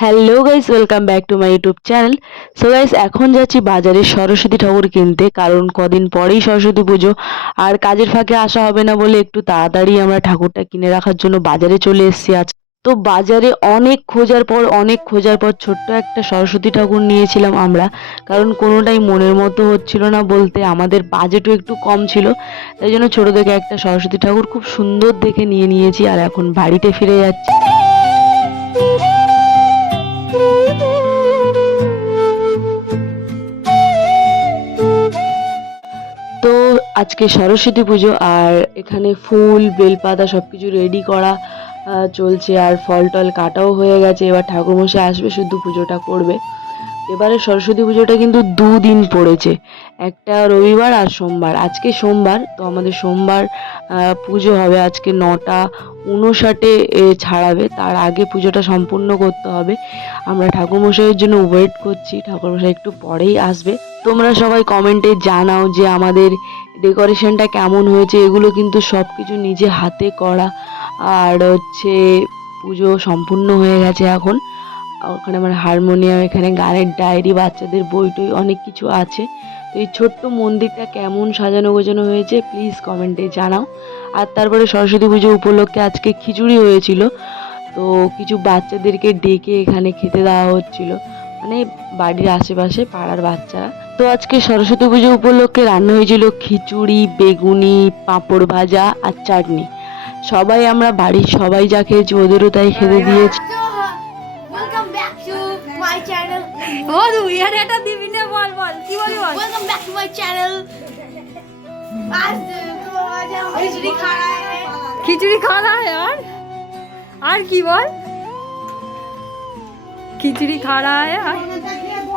Hello guys, welcome back to my YouTube channel. So guys, এখন যাচ্ছি বাজারে সরস্বতী ঠাকুর কিনতে, কারণ কদিন পরেই সরস্বতী পুজো। আর কাজের ফাঁকে আসা হবে না বলে একটু তাড়াতাড়ি আমরা ঠাকুরটা কিনে রাখার জন্য বাজারে চলে এসেছি আজ। তো বাজারে অনেক খোঁজার পর ছোট্ট একটা সরস্বতী ঠাকুর নিয়েছিলাম আমরা, কারণ কোনোটাই মনের মতো হচ্ছিল না বলতে, আমাদের বাজেটও একটু কম ছিল। তাই জন্য ছোট থেকে একটা সরস্বতী ঠাকুর খুব সুন্দর দেখে নিয়েছি, আর এখন বাড়িতে ফিরে যাচ্ছি। তো আজকে সরস্বতী পুজো, আর এখানে ফুল বেলপাতা সবকিছু রেডি করা চলছে, আর ফল টল কাটাও হয়ে গেছে। এবার ঠাকুরমশাই আসবে, শুধু পুজোটা করবে। এবারে সরস্বতী পুজোটা কিন্তু দুদিন পড়েছে, একটা রবিবার আর সোমবার। আজকে সোমবার, তো আমাদের সোমবার পুজো হবে। আজকে 9:59 ছাড়াবে, তার আগে পুজোটা সম্পূর্ণ করতে হবে। আমরা ঠাকুরমশাইয়ের জন্য ওয়েট করছি, ঠাকুরমশাই একটু পরেই আসবে। তোমরা সবাই কমেন্টে জানাও যে আমাদের ডেকোরেশনটা কেমন হয়েছে। এগুলো কিন্তু সব কিছু নিজে হাতে করা। আর হচ্ছে পুজো সম্পূর্ণ হয়ে গেছে এখন। ওখানে আমার হারমোনিয়াম, এখানে গানের ডায়েরি, বাচ্চাদের বই টই অনেক কিছু আছে। তো এই ছোট্ট মন্দিরটা কেমন সাজানো গোছানো হয়েছে প্লিজ কমেন্টে জানাও। আর তারপরে সরস্বতী পুজো উপলক্ষে আজকে খিচুড়ি হয়েছিল, তো কিছু বাচ্চাদেরকে ডেকে এখানে খেতে দেওয়া হচ্ছিল, মানে বাড়ির আশেপাশে পাড়ার বাচ্চারা। তো আজকে সরস্বতী পুজো উপলক্ষে রান্না হয়েছিল খিচুড়ি, বেগুনি, পাঁপড় ভাজা আর চাটনি। আমরা বাড়ির সবাই যা খেয়েছি ওদেরও তাই খেতে দিয়েছি। Welcome back to my channel. Welcome back to my channel. आज खिचड़ी खा रहा है। खिचड़ी खा रहा है और की बोल खिचड़ी खा रहा है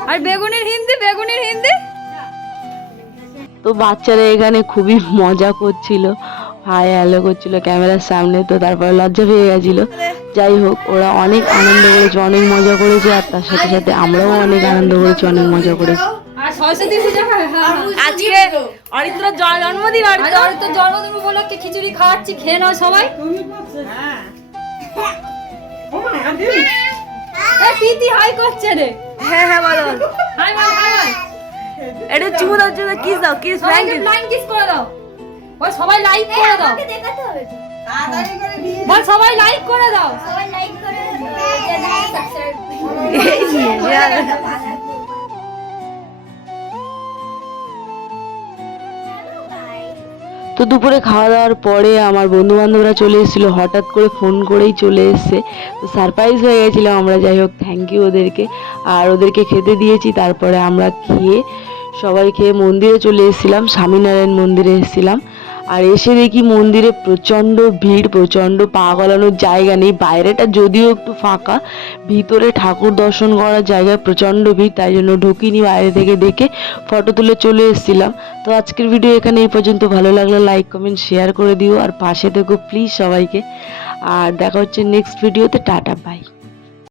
और बेगुনের হিন্দি তো বাচ্চারা এখানে খুবই মজা করছিল, হাই হ্যালো করছিল ক্যামেরার সামনে। তো তারপরে লজ্জা পেয়ে গেছিল। যাই হোক, ওরা অনেক আনন্দ করেছে, অনেক মজা করেছে, আর তার সাথে সাথে আমরাও অনেক আনন্দ করেছি, অনেক মজা করেছি। আর সরস্বতী পূজা আজকে অরিত্রর জন্মদিন, অরিত্রর জন্মদিন উপলক্ষে খিচুড়ি খাওয়াচ্ছি, খেয়ে নাও সবাই। প্রীতি হাই করছে রে। হ্যাঁ বলো, হাই বল, হাই বল। এটা চুমু দাও, কিস দাও, কিস লাইন কিস করে দাও। বল সবাই লাইক করে দাও। আমাকে দেখাতে হবে তো। বল সবাই লাইক করে দাও। সবাই লাইক করে চ্যানেল সাবস্ক্রাইব। তো দুপুরে খাওয়া দাওয়ার পরে আমার বন্ধু বান্ধবরা চলে এসেছিলো, হঠাৎ করে ফোন করেই চলে এসছে। তো সারপ্রাইজ হয়ে গেছিলাম আমরা। যাই হোক, থ্যাংক ইউ ওদেরকে। আর ওদেরকে খেতে দিয়েছি, তারপরে আমরা সবাই খেয়ে মন্দিরে চলে এসেছিলাম, স্বামীনারায়ণ মন্দিরে এসেছিলাম। আর এসে দেখি মন্দিরে প্রচণ্ড ভিড়, প্রচণ্ড পা গলানোর জায়গা নেই। বাইরেটা যদিও একটু ফাঁকা, ভিতরে ঠাকুর দর্শন করার জায়গায় প্রচণ্ড ভিড়, তাই জন্য ঢুকিনি, বাইরে থেকে দেখে ফটো তুলে চলে এসেছিলাম। তো আজকের ভিডিও এখানে এই পর্যন্ত। ভালো লাগলে লাইক কমেন্ট শেয়ার করে দিও, আর পাশে থেকো প্লিজ সবাইকে। আর দেখা হচ্ছে নেক্সট ভিডিওতে। Tata, by.